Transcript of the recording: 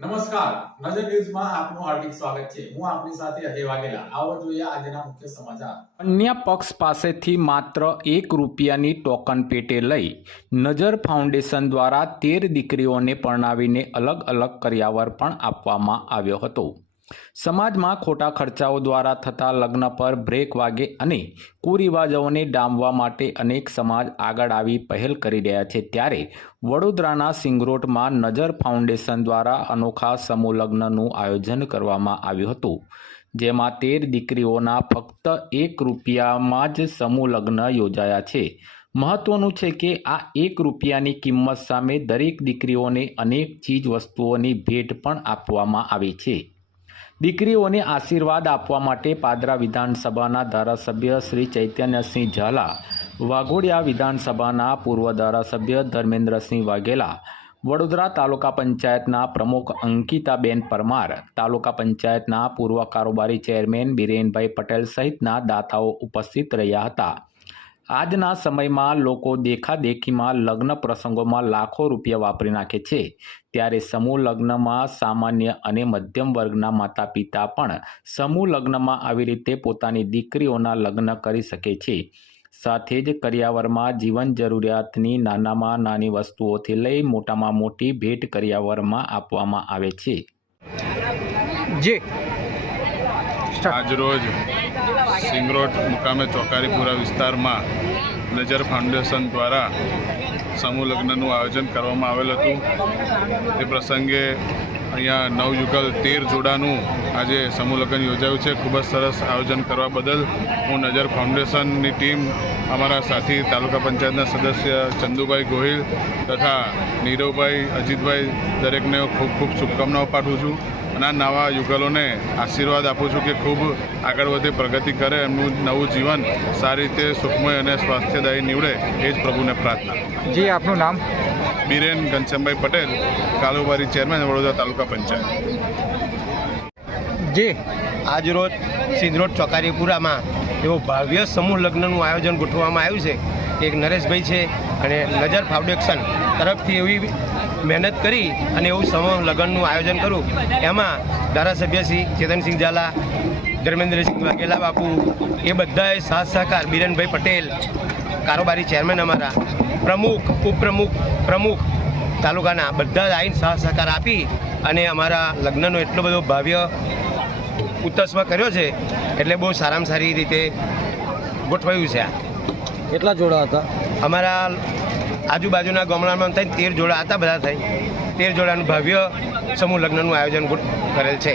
નમસ્કાર. નજર ન્યૂઝમાં આપનું હાર્દિક સ્વાગત છે. હું આપની સાથે અજય વાઘેલા. આવો જોઈએ આજના મુખ્ય સમાચાર. અન્ય પક્ષ પાસેથી માત્ર એક રૂપિયાની ટોકન પેટે લઈ નજર ફાઉન્ડેશન દ્વારા તેર દીકરીઓને પરણાવીને અલગ અલગ કર્યાવર પણ આપવામાં આવ્યો હતો. સમાજમાં ખોટા ખર્ચાઓ દ્વારા થતા લગ્ન પર બ્રેક વાગે અને કુરિવાજોને ડામવા માટે અનેક સમાજ આગળ આવી પહેલ કરી રહ્યા છે. ત્યારે વડોદરાના સિંગરોટમાં નજર ફાઉન્ડેશન દ્વારા અનોખા સમૂહ લગ્નનું આયોજન કરવામાં આવ્યું હતું. જેમાં તેર દીકરીઓના ફક્ત એક રૂપિયામાં જ સમૂહ લગ્ન યોજાયા છે. મહત્વનું છે કે આ એક રૂપિયાની કિંમત સામે દરેક દીકરીઓને અનેક ચીજ વસ્તુઓની ભેટ પણ આપવામાં આવી છે. દીકરીઓને આશીર્વાદ આપવા માટે પાદરા વિધાનસભાના ધારાસભ્ય શ્રી ચૈતન્યસિંહ ઝાલા, વાઘોડિયા વિધાનસભાના પૂર્વ ધારાસભ્ય ધર્મેન્દ્રસિંહ વાઘેલા, વડોદરા તાલુકા પંચાયતના પ્રમુખ અંકિતાબેન પરમાર, તાલુકા પંચાયતના પૂર્વ કારોબારી ચેરમેન બિરેનભાઈ પટેલ સહિતના દાતાઓ ઉપસ્થિત રહ્યા હતા. આજના સમયમાં લોકો દેખાદેખીમાં લગ્ન પ્રસંગોમાં લાખો રૂપિયા વાપરી નાખે છે. ત્યારે સમૂહ લગ્નમાં સામાન્ય અને મધ્યમ વર્ગના માતા પિતા પણ સમૂહ લગ્નમાં આવી રીતે પોતાની દીકરીઓના લગ્ન કરી શકે છે. સાથે જ કરિયાવરમાં જીવન જરૂરિયાતની નાનામાં નાની વસ્તુઓથી લઈ મોટામાં મોટી ભેટ કરિયાવરમાં આપવામાં આવે છે. જે. આજરોજ સિંગરોડ મુકામે ચોકારીપુરા વિસ્તારમાં નજર ફાઉન્ડેશન દ્વારા સમૂહ લગ્નનું આયોજન કરવામાં આવેલ હતું. તે પ્રસંગે અહીંયા નવયુગલ તેર જોડાનું આજે સમૂહ લગ્ન યોજાયું છે. ખૂબ જ સરસ આયોજન કરવા બદલ હું નજર ફાઉન્ડેશનની ટીમ, અમારા સાથી, તાલુકા પંચાયતના સદસ્ય ચંદુભાઈ ગોહિલ તથા નીરવભાઈ, અજીતભાઈ દરેકને ખૂબ ખૂબ શુભકામનાઓ પાઠવું છું. અને આ નવા યુગલોને આશીર્વાદ આપું છું કે ખૂબ આગળ વધે પ્રગતિ કરે એમનું નવું જીવન સારી રીતે સુખમય અને સ્વાસ્થ્યદાયી નીવડે એ જ પ્રભુને પ્રાર્થના. જી આપનું નામ? બિરેન ઘનશ્યામભાઈ પટેલ કાલુબારી ચેરમેન વડોદરા તાલુકા પંચાયત. જી. આજરોજ સિંધરોડ ચોકારીપુરામાં એવો ભવ્ય સમૂહ લગ્નનું આયોજન ગોઠવવામાં આવ્યું છે. એક નરેશભાઈ છે અને નજર ફાઉન્ડેશન તરફથી એવી મહેનત કરી અને એવું સમૂહ લગ્નનું આયોજન કરું એમાં ધારાસભ્ય શ્રી ચેતનસિંહ ઝાલા, ધર્મેન્દ્રસિંહ વાઘેલા બાપુ, એ બધાએ સાથ સહકાર. બિરેનભાઈ પટેલ, કારોબારી ચેરમેન અમારા, પ્રમુખ, ઉપપ્રમુખ, પ્રમુખ તાલુકાના બધા જ સાથ સહકાર આપી અને અમારા લગ્નનો એટલો બધો ભવ્ય ઉત્તસમાં કર્યો છે એટલે બહુ સારામાં સારી રીતે ગોઠવાયું છે આ. કેટલા જોડા હતા? અમારા આજુબાજુના ગામડામાં થઈને તેર જોડા હતા બધા થઈ તેર જોડાનું ભવ્ય સમૂહ લગ્નનું આયોજન કરેલ છે.